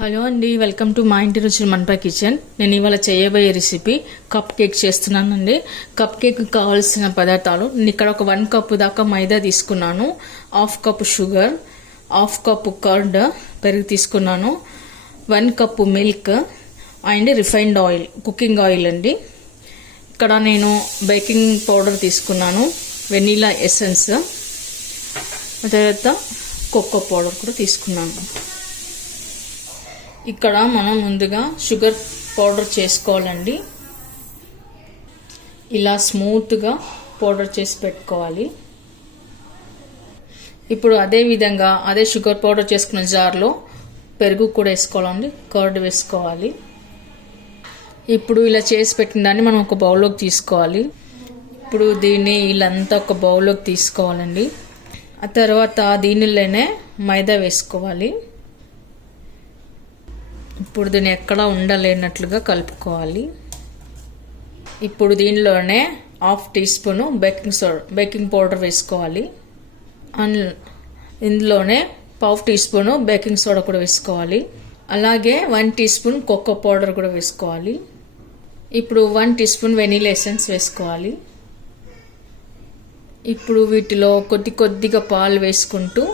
Hello అండి, welcome to మా ఇంటి రుచులు మనపై కిచెన్. నేను ఇవాళ చేయబోయే రెసిపీ కప్ కేక్ చేస్తున్నానండి. కప్ కేక్ కావాల్సిన పదార్థాలు నేను ఇక్కడ ఒక 1 కప్ దాకా మైదా తీసుకున్నాను, 1/2 కప్ షుగర్, 1/2 కప్ కర్డ్ పెరుగు తీసుకున్నాను, 1 cup milk and refined oil, cooking oil అండి. ఇక్కడ నేను బేకింగ్ పౌడర్ తీసుకున్నాను, వెనీలా ఎసెన్స్, తర్వాత కోకో పౌడర్ కూడా తీసుకున్నాను. ఇక్కడ మనం ముందుగా షుగర్ పౌడర్ చేసుకోవాలండి. ఇలా స్మూత్గా పౌడర్ చేసి పెట్టుకోవాలి. ఇప్పుడు అదే విధంగా అదే షుగర్ పౌడర్ చేసుకున్న జార్లో పెరుగు కూడా వేసుకోవాలండి, కర్డ్ వేసుకోవాలి. ఇప్పుడు ఇలా చేసి పెట్టిన దాన్ని మనం ఒక బౌల్లోకి తీసుకోవాలి. ఇప్పుడు దీన్ని ఇలాంతా ఒక బౌల్లోకి తీసుకోవాలండి. ఆ తర్వాత దీనిలోనే మైదా వేసుకోవాలి. ఇప్పుడు దీన్ని ఎక్కడ ఉండలేనట్లుగా కలుపుకోవాలి. ఇప్పుడు దీనిలోనే 1/2 టీ స్పూన్ బేకింగ్ పౌడర్ వేసుకోవాలి. ఇందులోనే 1/2 టీ స్పూన్ బేకింగ్ సోడా కూడా వేసుకోవాలి. అలాగే 1 టీ స్పూన్ కోకో పౌడర్ కూడా వేసుకోవాలి. ఇప్పుడు 1 టీ స్పూన్ వెనీలా ఎసెన్స్ వేసుకోవాలి. ఇప్పుడు వీటిలో కొద్దిగా పాలు వేసుకుంటూ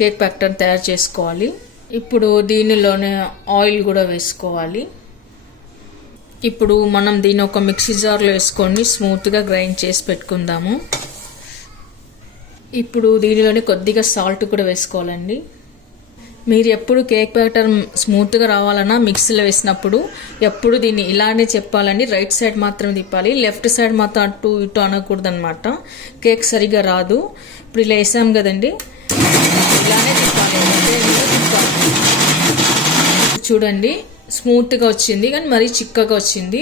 కేక్ ప్యాటర్న్ తయారు చేసుకోవాలి. ఇప్పుడు దీనిలోనే ఆయిల్ కూడా వేసుకోవాలి. ఇప్పుడు మనం దీన్ని ఒక మిక్సీ జార్లో వేసుకొని స్మూత్గా గ్రైండ్ చేసి పెట్టుకుందాము. ఇప్పుడు దీనిలోనే కొద్దిగా సాల్ట్ కూడా వేసుకోవాలండి. మీరు ఎప్పుడు కేక్ బ్యాటర్ స్మూత్గా రావాలన్నా మిక్సీలో వేసినప్పుడు ఎప్పుడు దీన్ని ఇలానే చెప్పాలండి. రైట్ సైడ్ మాత్రం తిప్పాలి, లెఫ్ట్ సైడ్ మాత్రం అటు ఇటు అనకూడదు అనమాట. కేక్ సరిగా రాదు. ఇప్పుడు ఇలా వేసాం కదండి, ఇలానే తిప్పాలి. చూడండి, స్మూత్గా వచ్చింది కానీ మరీ చిక్కగా వచ్చింది.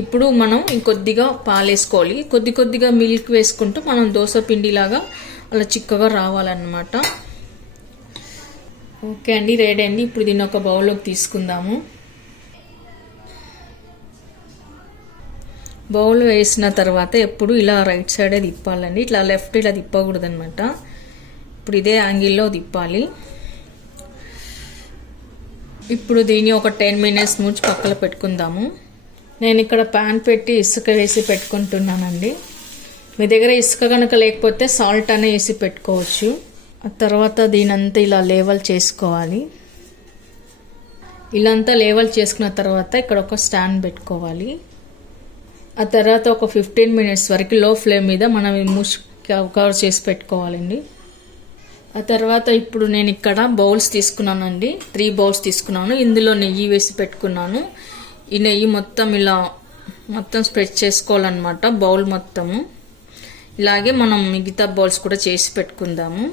ఇప్పుడు మనం ఇంకొద్దిగా పాలు వేసుకోవాలి. కొద్దిగా మిల్క్ వేసుకుంటూ మనం దోశ పిండిలాగా అలా చిక్కగా రావాలన్నమాట. ఓకే అండి, రెడీ అండి. ఇప్పుడు దీన్ని ఒక బౌల్లోకి తీసుకుందాము. బౌల్ వేసిన తర్వాత ఎప్పుడు ఇలా రైట్ సైడే తిప్పాలండి, ఇట్లా లెఫ్ట్ ఇలా తిప్పకూడదు అనమాట. ఇప్పుడు ఇదే యాంగిల్లో తిప్పాలి. ఇప్పుడు దీన్ని ఒక 10 మినిట్స్ ముంచి పక్కన పెట్టుకుందాము. నేను ఇక్కడ ప్యాన్ పెట్టి ఇసుక వేసి పెట్టుకుంటున్నానండి. మీ దగ్గర ఇసుక కనుక లేకపోతే సాల్ట్ అనే వేసి పెట్టుకోవచ్చు. ఆ తర్వాత దీనంతా ఇలా లేవల్ చేసుకోవాలి. ఇలాంతా లేవల్ చేసుకున్న తర్వాత ఇక్కడ ఒక స్టాండ్ పెట్టుకోవాలి. ఆ తర్వాత ఒక 15 మినిట్స్ వరకు లో ఫ్లేమ్ మీద మనం కవర్ చేసి పెట్టుకోవాలండి. ఆ తర్వాత ఇప్పుడు నేను ఇక్కడ బౌల్స్ తీసుకున్నానండి, 3 బౌల్స్ తీసుకున్నాను. ఇందులో నెయ్యి వేసి పెట్టుకున్నాను. ఈ నెయ్యి మొత్తం ఇలా స్ప్రెడ్ చేసుకోవాలన్నమాట బౌల్ మొత్తము. ఇలాగే మనం మిగతా బౌల్స్ కూడా చేసి పెట్టుకుందాము.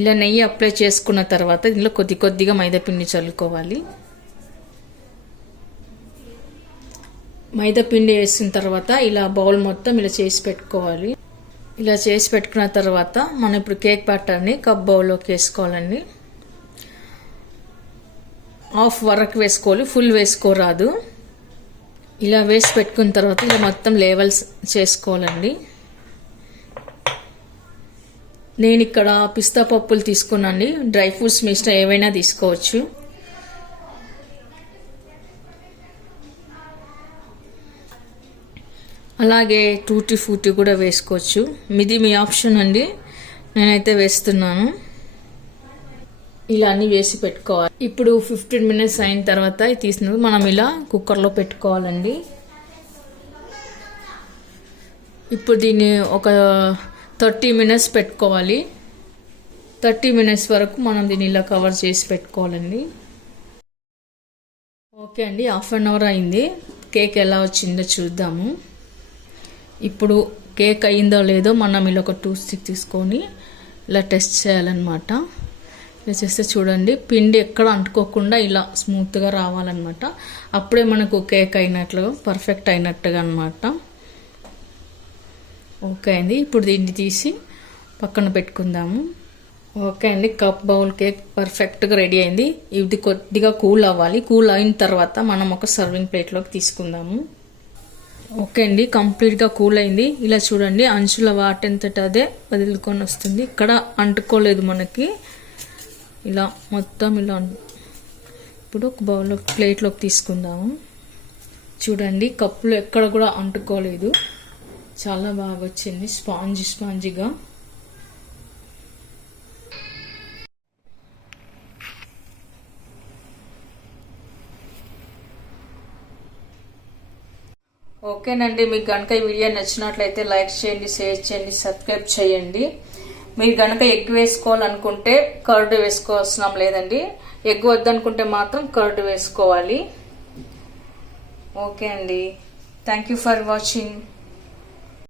ఇలా నెయ్యి అప్లై చేసుకున్న తర్వాత ఇందులో కొద్దిగా మైదా పిండి చల్లుకోవాలి. మైదా పిండి వేసిన తర్వాత ఇలా బౌల్ మొత్తం ఇలా చేసి పెట్టుకోవాలి. ఇలా చేసి పెట్టుకున్న తర్వాత మనం ఇప్పుడు కేక్ బ్యాటర్ని కప్ బౌల్లోకి వేసుకోవాలండి. హాఫ్ వరకు వేసుకోవాలి, ఫుల్ వేసుకోరాదు. ఇలా వేసి పెట్టుకున్న తర్వాత ఇలా మొత్తం లేవల్స్ చేసుకోవాలండి. నేను ఇక్కడ పిస్తా పప్పులు తీసుకున్నాండి. డ్రై ఫ్రూట్స్ మీ ఇష్టం ఏవైనా తీసుకోవచ్చు. అలాగే టూటీ ఫ్రూటీ కూడా వేసుకోవచ్చు. ఇది మీ ఆప్షన్ అండి, నేనైతే వేస్తున్నాను. ఇలా అన్ని వేసి పెట్టుకోవాలి. ఇప్పుడు 15 మినిట్స్ అయిన తర్వాత తీసినప్పుడు మనం ఇలా కుక్కర్లో పెట్టుకోవాలండి. ఇప్పుడు దీన్ని ఒక 30 మినిట్స్ పెట్టుకోవాలి. 30 మినిట్స్ వరకు మనం దీన్ని ఇలా కవర్ చేసి పెట్టుకోవాలండి. ఓకే అండి, హాఫ్ అన్ అవర్ అయింది. కేక్ ఎలా వచ్చిందో చూద్దాము. ఇప్పుడు కేక్ అయిందో లేదో మనం ఇలా ఒక 2 స్టిక్ తీసుకొని ఇలా టెస్ట్ చేయాలన్నమాట. ఇలా చేస్తే చూడండి, పిండి ఎక్కడ అంటుకోకుండా ఇలా స్మూత్గా రావాలన్నమాట. అప్పుడే మనకు కేక్ అయినట్లుగా పర్ఫెక్ట్ అయినట్టుగా అనమాట. ఓకే అండి, ఇప్పుడు దీన్ని తీసి పక్కన పెట్టుకుందాము. ఓకే అండి, కప్ బౌల్ కేక్ పర్ఫెక్ట్గా రెడీ అయింది. ఇది కొద్దిగా కూల్ అవ్వాలి. కూల్ అయిన తర్వాత మనం ఒక సర్వింగ్ ప్లేట్లోకి తీసుకుందాము. ఓకే అండి, కంప్లీట్గా కూల్ అయింది. ఇలా చూడండి, అంచుల వాటంతట అదే వదులుకొని వస్తుంది. ఇక్కడ అంటుకోలేదు మనకి. ఇలా మొత్తం ఇలా ఇప్పుడు ఒక బౌల్లో ప్లేట్లోకి తీసుకుందాము. చూడండి కప్పులో ఎక్కడ కూడా అంటుకోలేదు, చాలా బాగా వచ్చింది స్పాంజీగా. ఓకేనండి, మీకు కనుక ఈ వీడియో నచ్చినట్లయితే లైక్ చేయండి, షేర్ చేయండి, సబ్స్క్రైబ్ చేయండి. మీరు కనుక ఎగ్ వేసుకోవాలనుకుంటే కర్డ్ వేసుకోవాల్సిన లేదండి. ఎగ్ వద్దనుకుంటే మాత్రం కర్డ్ వేసుకోవాలి. ఓకే అండి, థ్యాంక్ యూ ఫర్ వాచింగ్.